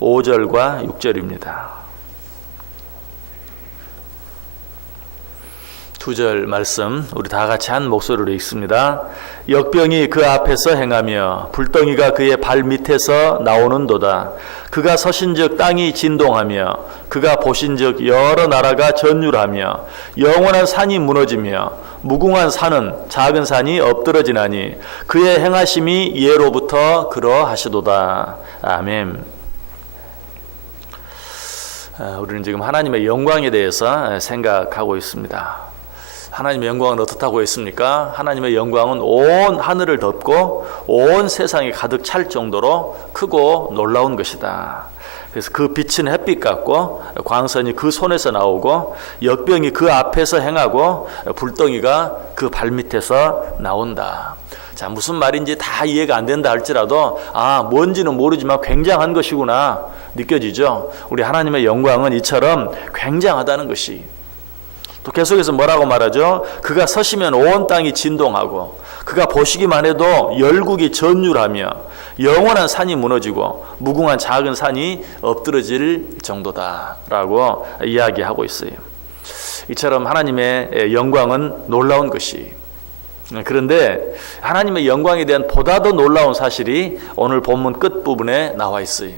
5절과 6절입니다. 두 절 말씀 우리 다 같이 한 목소리로 읽습니다. 역병이 그 앞에서 행하며 불덩이가 그의 발 밑에서 나오는도다. 그가 서신즉 땅이 진동하며 그가 보신즉 여러 나라가 전율하며 영원한 산이 무너지며 무궁한 산은 작은 산이 엎드러지나니 그의 행하심이 예로부터 그러하시도다. 아멘. 우리는 지금 하나님의 영광에 대해서 생각하고 있습니다. 하나님의 영광은 어떻다고 했습니까? 하나님의 영광은 온 하늘을 덮고 온 세상이 가득 찰 정도로 크고 놀라운 것이다. 그래서 그 빛은 햇빛 같고 광선이 그 손에서 나오고 역병이 그 앞에서 행하고 불덩이가 그 발밑에서 나온다. 자, 무슨 말인지 다 이해가 안 된다 할지라도 뭔지는 모르지만 굉장한 것이구나 느껴지죠. 우리 하나님의 영광은 이처럼 굉장하다는 것이. 또 계속해서 뭐라고 말하죠? 그가 서시면 온 땅이 진동하고 그가 보시기만 해도 열국이 전율하며 영원한 산이 무너지고 무궁한 작은 산이 엎드러질 정도다 라고 이야기하고 있어요. 이처럼 하나님의 영광은 놀라운 것이. 그런데 하나님의 영광에 대한 보다 더 놀라운 사실이 오늘 본문 끝부분에 나와 있어요.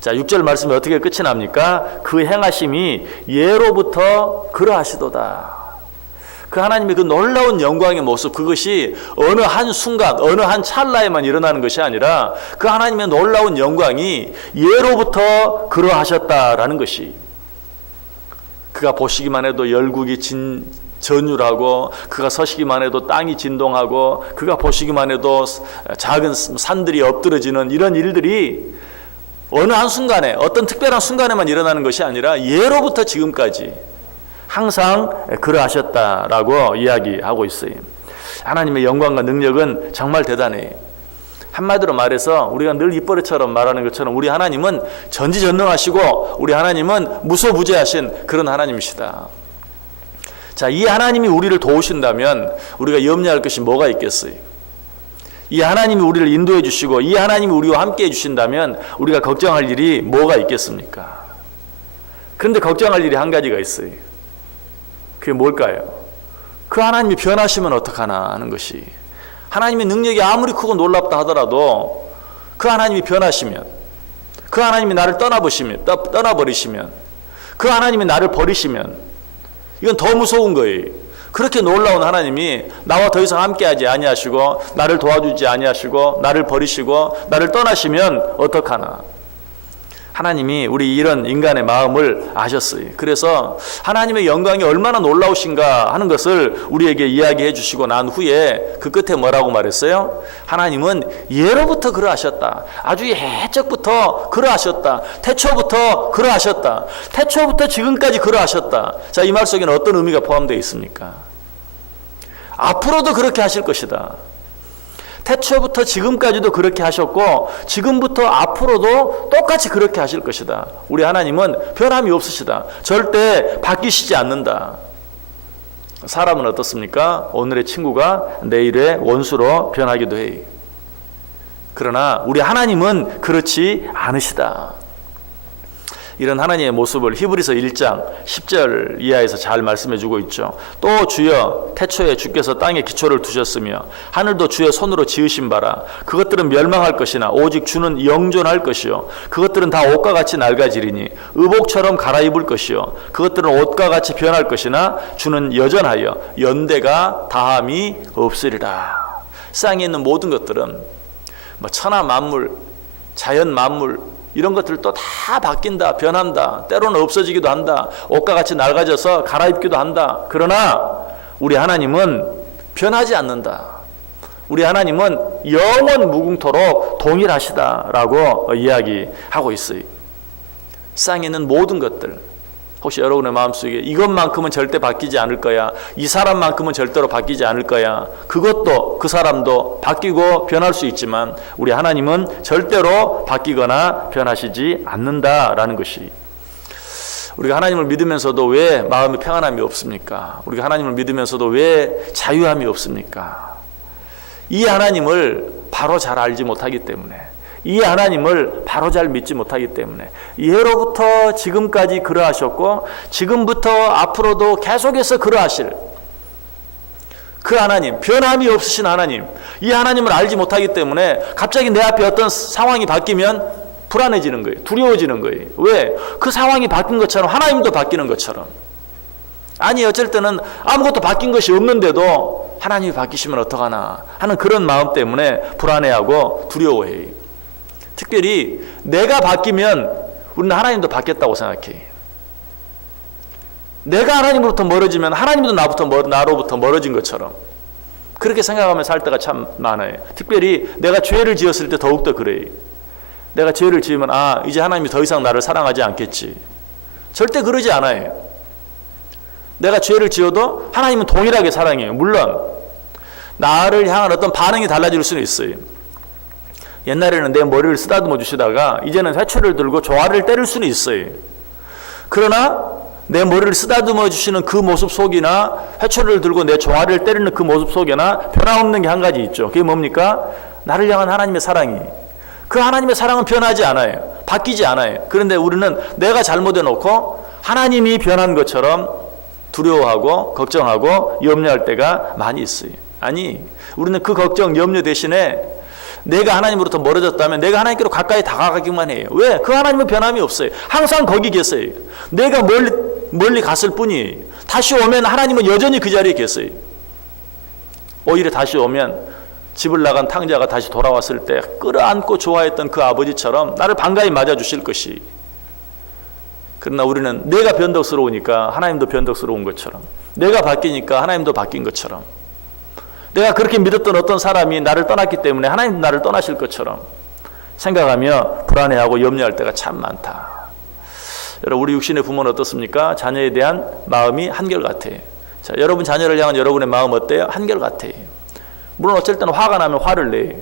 자, 6절 말씀이 어떻게 끝이 납니까? 그 행하심이 예로부터 그러하시도다. 그 하나님의 그 놀라운 영광의 모습, 그것이 어느 한 순간, 어느 한 찰나에만 일어나는 것이 아니라 그 하나님의 놀라운 영광이 예로부터 그러하셨다라는 것이. 그가 보시기만 해도 열국이 전율하고 그가 서시기만 해도 땅이 진동하고 그가 보시기만 해도 작은 산들이 엎드러지는 이런 일들이 어느 한순간에 어떤 특별한 순간에만 일어나는 것이 아니라 예로부터 지금까지 항상 그러하셨다라고 이야기하고 있어요. 하나님의 영광과 능력은 정말 대단해요. 한마디로 말해서 우리가 늘 입버릇처럼 말하는 것처럼 우리 하나님은 전지전능하시고 우리 하나님은 무소부재하신 그런 하나님이시다. 자, 이 하나님이 우리를 도우신다면 우리가 염려할 것이 뭐가 있겠어요? 이 하나님이 우리를 인도해 주시고 이 하나님이 우리와 함께 해 주신다면 우리가 걱정할 일이 뭐가 있겠습니까? 그런데 걱정할 일이 한 가지가 있어요. 그게 뭘까요? 그 하나님이 변하시면 어떡하나 하는 것이. 하나님의 능력이 아무리 크고 놀랍다 하더라도 그 하나님이 변하시면, 그 하나님이 나를 떠나버리시면, 그 하나님이 나를 버리시면 이건 더 무서운 거예요. 그렇게 놀라운 하나님이 나와 더 이상 함께하지 아니하시고 나를 도와주지 아니하시고 나를 버리시고 나를 떠나시면 어떡하나. 하나님이 우리 이런 인간의 마음을 아셨어요. 그래서 하나님의 영광이 얼마나 놀라우신가 하는 것을 우리에게 이야기해 주시고 난 후에 그 끝에 뭐라고 말했어요? 하나님은 예로부터 그러하셨다. 아주 예적부터 그러하셨다. 태초부터 그러하셨다. 태초부터 지금까지 그러하셨다. 자, 이 말 속에는 어떤 의미가 포함되어 있습니까? 앞으로도 그렇게 하실 것이다. 태초부터 지금까지도 그렇게 하셨고 지금부터 앞으로도 똑같이 그렇게 하실 것이다. 우리 하나님은 변함이 없으시다. 절대 바뀌시지 않는다. 사람은 어떻습니까? 오늘의 친구가 내일의 원수로 변하기도 해요. 그러나 우리 하나님은 그렇지 않으시다. 이런 하나님의 모습을 히브리서 1장 10절 이하에서 잘 말씀해 주고 있죠. 또 주여 태초에 주께서 땅에 기초를 두셨으며 하늘도 주의 손으로 지으신 바라. 그것들은 멸망할 것이나 오직 주는 영존할 것이요 그것들은 다 옷과 같이 낡아지리니 의복처럼 갈아입을 것이요 그것들은 옷과 같이 변할 것이나 주는 여전하여 연대가 다함이 없으리라. 세상에 있는 모든 것들은 천하 만물, 자연 만물 이런 것들도 다 바뀐다, 변한다, 때로는 없어지기도 한다, 옷과 같이 낡아져서 갈아입기도 한다. 그러나 우리 하나님은 변하지 않는다. 우리 하나님은 영원 무궁토록 동일하시다라고 이야기하고 있어요. 세상에 있는 모든 것들, 혹시 여러분의 마음속에 이것만큼은 절대 바뀌지 않을 거야, 이 사람만큼은 절대로 바뀌지 않을 거야, 그것도 그 사람도 바뀌고 변할 수 있지만 우리 하나님은 절대로 바뀌거나 변하시지 않는다라는 것이. 우리가 하나님을 믿으면서도 왜 마음의 평안함이 없습니까? 우리가 하나님을 믿으면서도 왜 자유함이 없습니까? 이 하나님을 바로 잘 알지 못하기 때문에, 이 하나님을 바로 잘 믿지 못하기 때문에 예로부터 지금까지 그러하셨고 지금부터 앞으로도 계속해서 그러하실 그 하나님, 변함이 없으신 하나님, 이 하나님을 알지 못하기 때문에 갑자기 내 앞에 어떤 상황이 바뀌면 불안해지는 거예요. 두려워지는 거예요. 왜? 그 상황이 바뀐 것처럼 하나님도 바뀌는 것처럼. 아니 어쩔 때는 아무것도 바뀐 것이 없는데도 하나님이 바뀌시면 어떡하나 하는 그런 마음 때문에 불안해하고 두려워해요. 특별히 내가 바뀌면 우리는 하나님도 바뀌었다고 생각해. 내가 하나님으로부터 멀어지면 하나님도 나로부터 멀어진 것처럼 그렇게 생각하며 살 때가 참 많아요. 특별히 내가 죄를 지었을 때 더욱더 그래요. 내가 죄를 지으면 이제 하나님이 더 이상 나를 사랑하지 않겠지. 절대 그러지 않아요. 내가 죄를 지어도 하나님은 동일하게 사랑해요. 물론 나를 향한 어떤 반응이 달라질 수는 있어요. 옛날에는 내 머리를 쓰다듬어 주시다가 이제는 회초리를 들고 조화를 때릴 수는 있어요. 그러나 내 머리를 쓰다듬어 주시는 그 모습 속이나 회초리를 들고 내 조화를 때리는 그 모습 속에나 변함없는 게 한 가지 있죠. 그게 뭡니까? 나를 향한 하나님의 사랑이. 그 하나님의 사랑은 변하지 않아요. 바뀌지 않아요. 그런데 우리는 내가 잘못해 놓고 하나님이 변한 것처럼 두려워하고 걱정하고 염려할 때가 많이 있어요. 아니, 우리는 그 걱정, 염려 대신에 내가 하나님으로부터 멀어졌다면 내가 하나님께로 가까이 다가가기만 해요. 왜? 그 하나님은 변함이 없어요. 항상 거기 계세요. 내가 멀리 갔을 뿐이에요. 다시 오면 하나님은 여전히 그 자리에 계세요. 오히려 다시 오면 집을 나간 탕자가 다시 돌아왔을 때 끌어안고 좋아했던 그 아버지처럼 나를 반가이 맞아주실 것이. 그러나 우리는 내가 변덕스러우니까 하나님도 변덕스러운 것처럼, 내가 바뀌니까 하나님도 바뀐 것처럼, 내가 그렇게 믿었던 어떤 사람이 나를 떠났기 때문에 하나님도 나를 떠나실 것처럼 생각하며 불안해하고 염려할 때가 참 많다. 여러분, 우리 육신의 부모는 어떻습니까? 자녀에 대한 마음이 한결같아요. 자, 여러분 자녀를 향한 여러분의 마음 어때요? 한결같아요. 물론 어쩔 때는 화가 나면 화를 내요.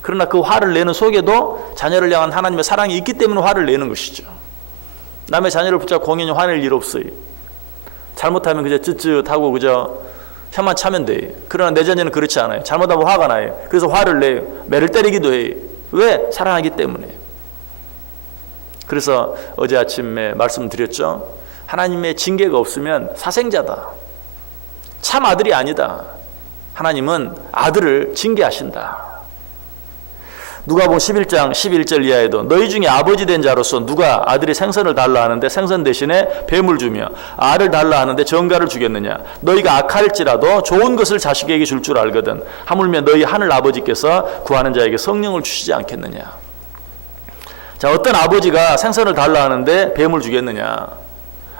그러나 그 화를 내는 속에도 자녀를 향한 하나님의 사랑이 있기 때문에 화를 내는 것이죠. 남의 자녀를 붙잡고 공연히 화낼 일 없어요. 잘못하면 그저 쯧쯧하고 그저 혀만 차면 돼요. 그러나 내 자녀는 그렇지 않아요. 잘못하면 화가 나요. 그래서 화를 내요. 매를 때리기도 해요. 왜? 사랑하기 때문에. 그래서 어제 아침에 말씀드렸죠. 하나님의 징계가 없으면 사생자다. 참 아들이 아니다. 하나님은 아들을 징계하신다. 누가복음 11장 11절 이하에도 너희 중에 아버지 된 자로서 누가 아들이 생선을 달라 하는데 생선 대신에 뱀을 주며 알을 달라 하는데 정갈을 주겠느냐. 너희가 악할지라도 좋은 것을 자식에게 줄 줄 알거든. 하물며 너희 하늘 아버지께서 구하는 자에게 성령을 주시지 않겠느냐. 자, 어떤 아버지가 생선을 달라 하는데 뱀을 주겠느냐.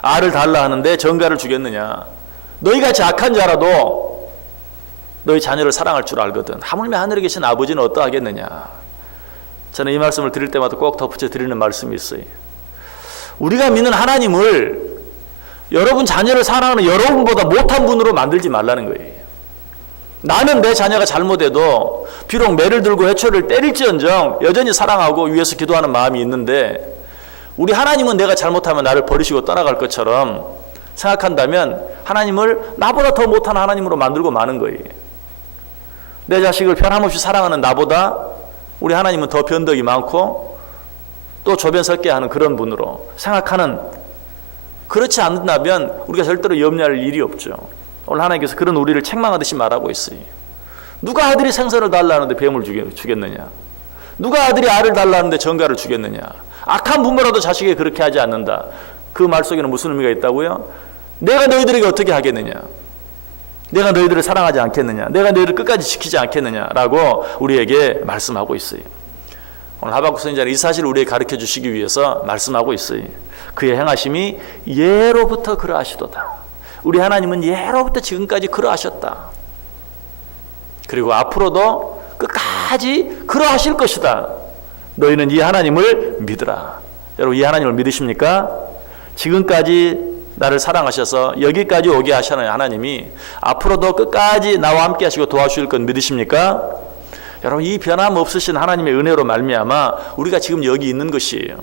알을 달라 하는데 정갈을 주겠느냐. 너희같이 악한 자라도 너희 자녀를 사랑할 줄 알거든. 하물며 하늘에 계신 아버지는 어떠하겠느냐. 저는 이 말씀을 드릴 때마다 꼭 덧붙여 드리는 말씀이 있어요. 우리가 믿는 하나님을 여러분 자녀를 사랑하는 여러분보다 못한 분으로 만들지 말라는 거예요. 나는 내 자녀가 잘못해도 비록 매를 들고 회초리를 때릴지언정 여전히 사랑하고 위해서 기도하는 마음이 있는데, 우리 하나님은 내가 잘못하면 나를 버리시고 떠나갈 것처럼 생각한다면 하나님을 나보다 더 못한 하나님으로 만들고 마는 거예요. 내 자식을 변함없이 사랑하는 나보다 우리 하나님은 더 변덕이 많고 또 조변 섞게 하는 그런 분으로 생각하는, 그렇지 않는다면 우리가 절대로 염려할 일이 없죠. 오늘 하나님께서 그런 우리를 책망하듯이 말하고 있어요. 누가 아들이 생선을 달라는데 뱀을 주겠느냐. 누가 아들이 알을 달라는데 정갈을 주겠느냐. 악한 부모라도 자식에게 그렇게 하지 않는다. 그 말 속에는 무슨 의미가 있다고요? 내가 너희들에게 어떻게 하겠느냐. 내가 너희들을 사랑하지 않겠느냐. 내가 너희를 끝까지 지키지 않겠느냐라고 우리에게 말씀하고 있어요. 오늘 하박국 선지자는 이 사실을 우리에게 가르쳐 주시기 위해서 말씀하고 있어요. 그의 행하심이 예로부터 그러하시도다. 우리 하나님은 예로부터 지금까지 그러하셨다. 그리고 앞으로도 끝까지 그러하실 것이다. 너희는 이 하나님을 믿으라. 여러분, 이 하나님을 믿으십니까? 지금까지 나를 사랑하셔서 여기까지 오게 하시는 하나님이 앞으로도 끝까지 나와 함께 하시고 도와주실 것 믿으십니까? 여러분, 이 변함없으신 하나님의 은혜로 말미암아 우리가 지금 여기 있는 것이에요.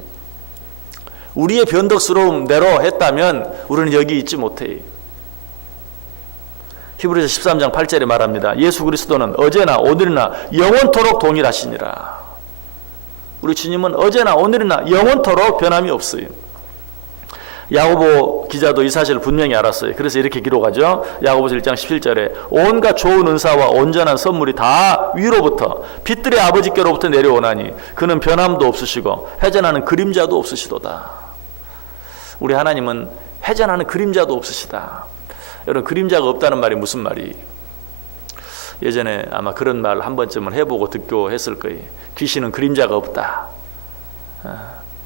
우리의 변덕스러움대로 했다면 우리는 여기 있지 못해요. 히브리서 13장 8절에 말합니다. 예수 그리스도는 어제나 오늘이나 영원토록 동일하시니라. 우리 주님은 어제나 오늘이나 영원토록 변함이 없어요. 야고보 기자도 이 사실을 분명히 알았어요. 그래서 이렇게 기록하죠. 야고보서 1장 17절에 온갖 좋은 은사와 온전한 선물이 다 위로부터 빛들의 아버지께로부터 내려오나니 그는 변함도 없으시고 회전하는 그림자도 없으시도다. 우리 하나님은 회전하는 그림자도 없으시다. 여러분, 그림자가 없다는 말이 무슨 말이? 예전에 아마 그런 말 한 번쯤은 해보고 듣고 했을 거예요. 귀신은 그림자가 없다.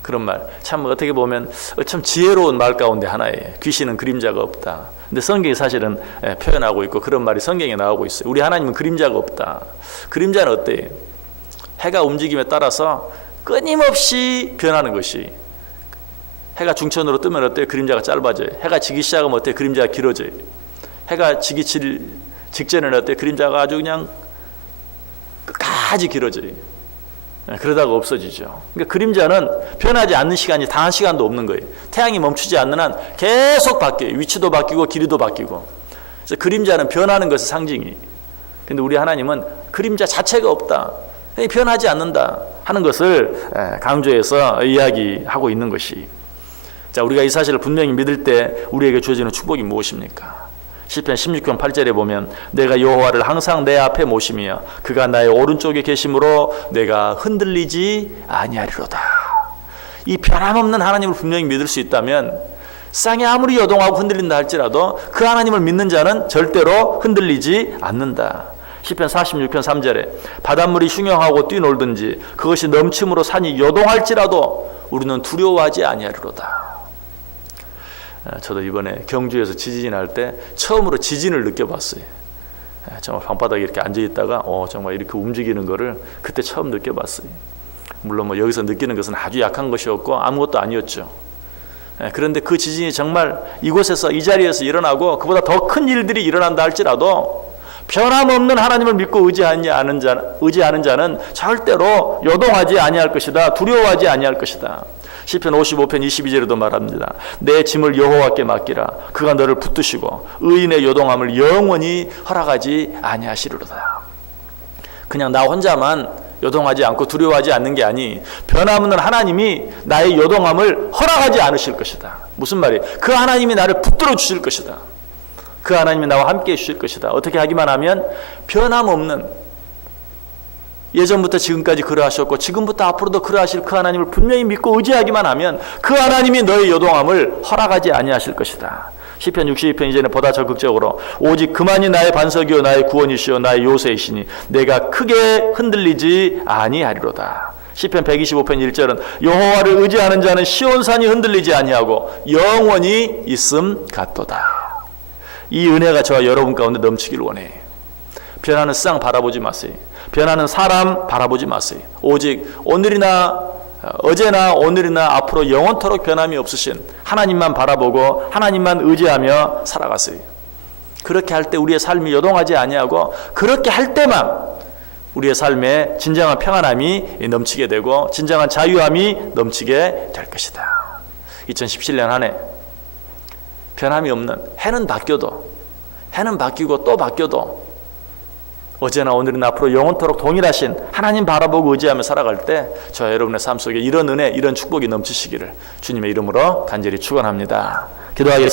그런 말. 참 어떻게 보면 참 지혜로운 말 가운데 하나예요. 귀신은 그림자가 없다. 근데 성경이 사실은 표현하고 있고 그런 말이 성경에 나오고 있어요. 우리 하나님은 그림자가 없다. 그림자는 어때요? 해가 움직임에 따라서 끊임없이 변하는 것이. 해가 중천으로 뜨면 어때요? 그림자가 짧아져요. 해가 지기 시작하면 어때요? 그림자가 길어져요. 해가 지기 직전에는 어때요? 그림자가 아주 그냥 끝까지 길어져요. 그러다가 없어지죠. 그러니까 그림자는 변하지 않는 시간이 단 한 시간도 없는 거예요. 태양이 멈추지 않는 한 계속 바뀌어요. 위치도 바뀌고 길이도 바뀌고. 그래서 그림자는 변하는 것의 상징이. 근데 우리 하나님은 그림자 자체가 없다. 변하지 않는다 하는 것을 강조해서 이야기하고 있는 것이. 자, 우리가 이 사실을 분명히 믿을 때 우리에게 주어지는 축복이 무엇입니까? 시편 16편 8절에 보면 내가 여호와를 항상 내 앞에 모시며 그가 나의 오른쪽에 계심으로 내가 흔들리지 아니하리로다. 이 변함없는 하나님을 분명히 믿을 수 있다면 쌍이 아무리 여동하고 흔들린다 할지라도 그 하나님을 믿는 자는 절대로 흔들리지 않는다. 시편 46편 3절에 바닷물이 흉용하고 뛰놀든지 그것이 넘침으로 산이 요동할지라도 우리는 두려워하지 아니하리로다. 저도 이번에 경주에서 지진이 날 때 처음으로 지진을 느껴봤어요. 정말 방바닥에 이렇게 앉아있다가 정말 이렇게 움직이는 거를 그때 처음 느껴봤어요. 물론 뭐 여기서 느끼는 것은 아주 약한 것이었고 아무것도 아니었죠. 그런데 그 지진이 정말 이곳에서 이 자리에서 일어나고 그보다 더 큰 일들이 일어난다 할지라도 변함없는 하나님을 믿고 의지하는 자는 절대로 요동하지 아니할 것이다. 두려워하지 아니할 것이다. 시편 55편 22절에도 말합니다. 내 짐을 여호와께 맡기라. 그가 너를 붙드시고 의인의 요동함을 영원히 허락하지 아니하시리로다. 그냥 나 혼자만 요동하지 않고 두려워하지 않는 게 아니 변함없는 하나님이 나의 요동함을 허락하지 않으실 것이다. 무슨 말이에요? 그 하나님이 나를 붙들어 주실 것이다. 그 하나님이 나와 함께 해 주실 것이다. 어떻게 하기만 하면 변함없는 예전부터 지금까지 그러하셨고 지금부터 앞으로도 그러하실 그 하나님을 분명히 믿고 의지하기만 하면 그 하나님이 너의 요동함을 허락하지 아니하실 것이다. 시편 62편 이제는 보다 적극적으로 오직 그만이 나의 반석이요 나의 구원이시요 나의 요새이시니 내가 크게 흔들리지 아니하리로다. 시편 125편 1절은 여호와를 의지하는 자는 시온산이 흔들리지 아니하고 영원히 있음 같도다. 이 은혜가 저와 여러분 가운데 넘치길 원해요. 변하는 쌍 바라보지 마세요. 변하는 사람 바라보지 마세요. 오직 오늘이나 어제나 오늘이나 앞으로 영원토록 변함이 없으신 하나님만 바라보고 하나님만 의지하며 살아가세요. 그렇게 할 때 우리의 삶이 요동하지 아니하고 그렇게 할 때만 우리의 삶에 진정한 평안함이 넘치게 되고 진정한 자유함이 넘치게 될 것이다. 2017년 한 해 변함이 없는 해는 바뀌고 또 바뀌어도 어제나 오늘이나 앞으로 영원토록 동일하신 하나님 바라보고 의지하며 살아갈 때 저와 여러분의 삶 속에 이런 은혜, 이런 축복이 넘치시기를 주님의 이름으로 간절히 축원합니다. 기도하겠습니다.